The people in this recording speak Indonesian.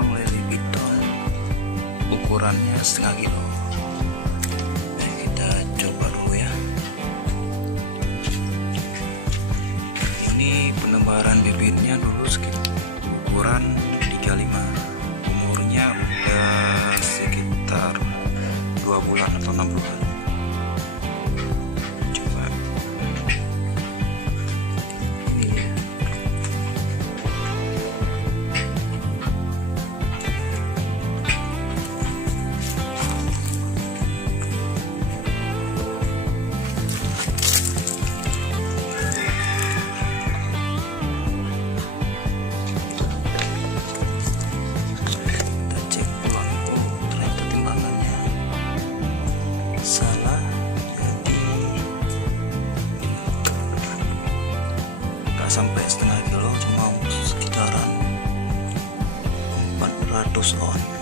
potong lili piton, ukurannya setengah kilo. Nah, kita coba dulu ya. Ini penebaran bibitnya dulu ukuran 35, umurnya udah sekitar 2 bulan atau 6 bulan. Coba ini ya. Salah, jadi nggak sampai setengah kilo, cuma sekitaran 400 on.